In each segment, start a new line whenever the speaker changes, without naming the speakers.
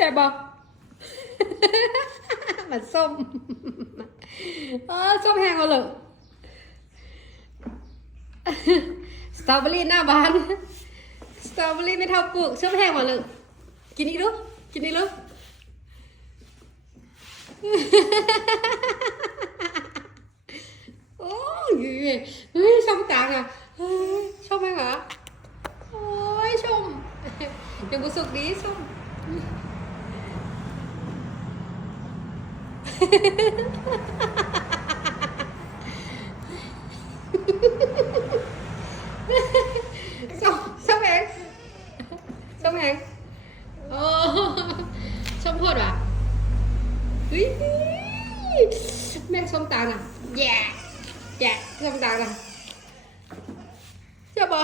แซ่บบ่มันส้มเออส้มแห้งเอาเลยสตรอเบอรี่หน้าบ้านสตรอเบอรี่ไม่เท่าปลูกส้มแห้งมาเลยกินอีกดูกินอีกดูโอ้ยเฮ้ยชมกลางอะเฮ้ยชมไหมเหรอโอ้ยชมยังบุสุกดีชม ชมชมเองชมเองโอ้ชมโคตรว่ะเฮ้ยแม่งส้มตาลอะแย่แย่ส้มตาลอะเจ้าบอ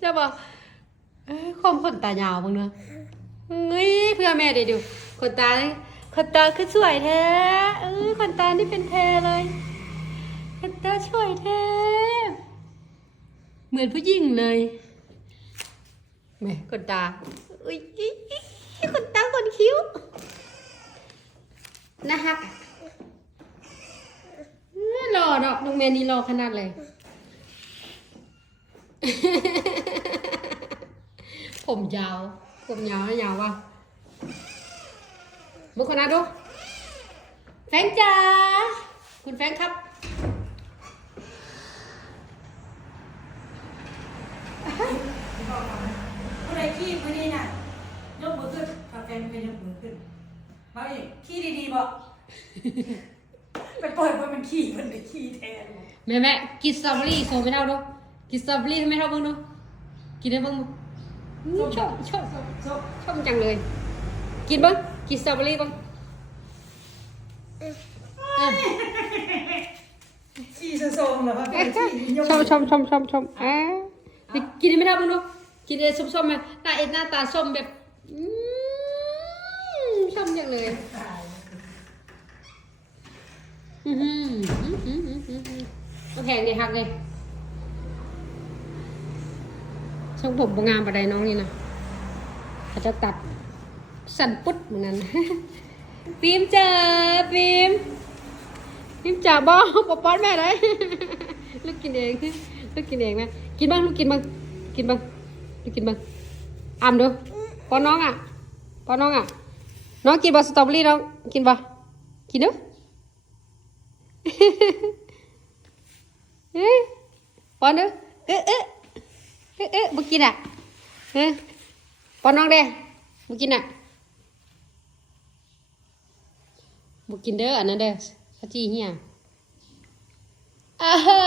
เจ้าบอเอ้ยคมขนตายาวมึงเนอะเฮ้ยเพื่อแม่เดี๋ยวดูขนตาเลย ขนตาคือสวยแท้เอ้ยขนตานี่เป็นแพรเลยขนตาสวยแท้เหมือนผู้หญิงเลยแหม่ขนตาอุ้ยอิ๊ยอิ๊ยขนตาขนคิ้วน่าฮักอะอื้อหล่อเนาะน้องแมนนี่หล่อขนาดเลยผมยาว ผมยาวนะยาวว่ะ บุคคลนะดู แฟรงค์จ้า คุณแฟรงค์ครับ
ผู้ใดขี้มือนี้น่ะยกมือขึ้นพาแฟนไปยกมือขึ้นมาอีกขี้ดีๆบอกไปเปิดว่ามันขี้มันไปขี้แทน
แม่แม่กินสตรอเบอรี่โซไม่เท่าดูกินสตรอเบอรี่ไม่เท่าเบ้างดูกินได้เบ้างมั้ยชอบชอบ
ซบ
ชอบจังเลย กินบ้าง กินสตรอเบอรี่บ้างอะ
ขี้โซมเหรอว่าเป็นขี้ยก
ชอบชอบชอบชอบชอบอะกินได้ไม่เท่าเบ้างดูกินได้ส้มๆไหมหน้าเอ็ดหน้าตาส้มแบบอืมชอบจังเลยอือหืออือหืออือหืออือหือเอาแพงเลยหักเลยทรงผมบงามปะไดน้องนี่นะเขาจะตัด สั่นปุ๊ดเหมือนกันฟิล์มเจอฟิล์มฟิล์มจ๋าบอปอป้อนแม่เลยลูกกินเองลูกกินเองนะกินบ้างลูกกินบ้างกินบ้างลูกกินบ้างอ่ำดูป้อนน้องอะป้อนน้องอะน้องกินบอสตรอเบอรี่น้องกินบ่กินดูเอ้ยป้อนดูเอ๊ะเอ๊ะเอ๊ะเอ๊ะบุกินอะเอ๊ะป้อนน้องเด้บุกินอะ บุกินเด้ออันนั้นเด้อขจีเหี่ยอ่าฮะ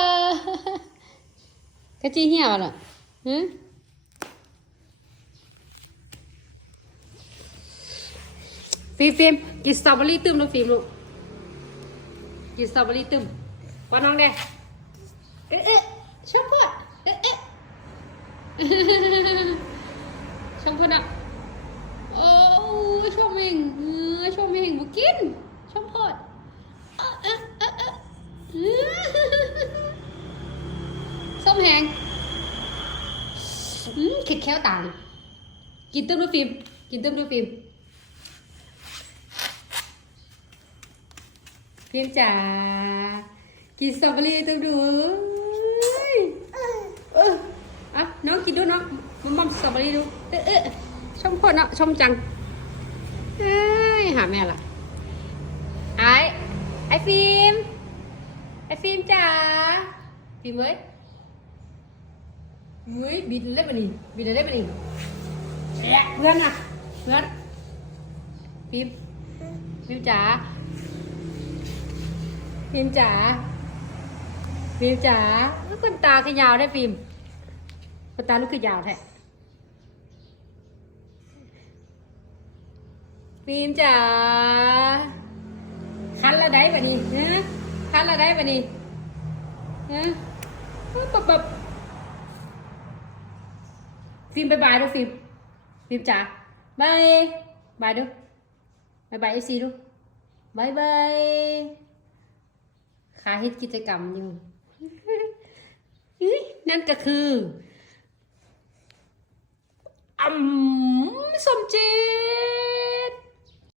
ขจีเหี่ยวะล่ะฮึฟิล์มฟิล์มกินสตรอเบอรี่ตึมลูกฟิล์มลูกกินสตรอเบอรี่ตึมป้อนน้องเด้เอ๊ะเอ๊ะชอบพูดเอ๊ะเอ๊ะ ชมพูดอะโอ้ยชมเองเออชมเองบุกินชมพูดเอ๊ะเอ๊ะเอ๊ะเอ๊ะเอ๊ะส้มแหงอืมเข็ดแค้วต่างกินตึ้มด้วยฟิล์มกินตึ้มด้วยฟิล์มฟิล์มจ๋ากินสตรอเบอรี่ตึ้มดูเอ้ยเอออะน้องกินด้วยน้องมัมมัมสตรอเบอรี่ดูเออเออชมคนเนาะชมจังเอ้ยหาแม่ละไอไอฟิล์มไอฟิล์มจ๋าฟิล์มเว้ย เฮ้ยบินเล่นมาดิบินเล่นมาดิแอะเพื่อนอะเพื่อนฟิล์มฟิล์มจ๋าฟิล์มจ๋าฟิล์มจ๋าแล้วคนตาคือยาวได้ฟิล์มคนตาลูกคือยาวแท้ฟิล์มจ๋าคันละได้ปะนี่ฮะคันละได้ปะนี่ฮะแบบแบบ ฟิล์มบายบายดูฟิล์มฟิล์มจ๋าบายบายดูบายบายเอซีดูบายบายขาเฮ็ดกิจกรรมอยู่อุ๊ยนั่นก็คืออืมสมจริง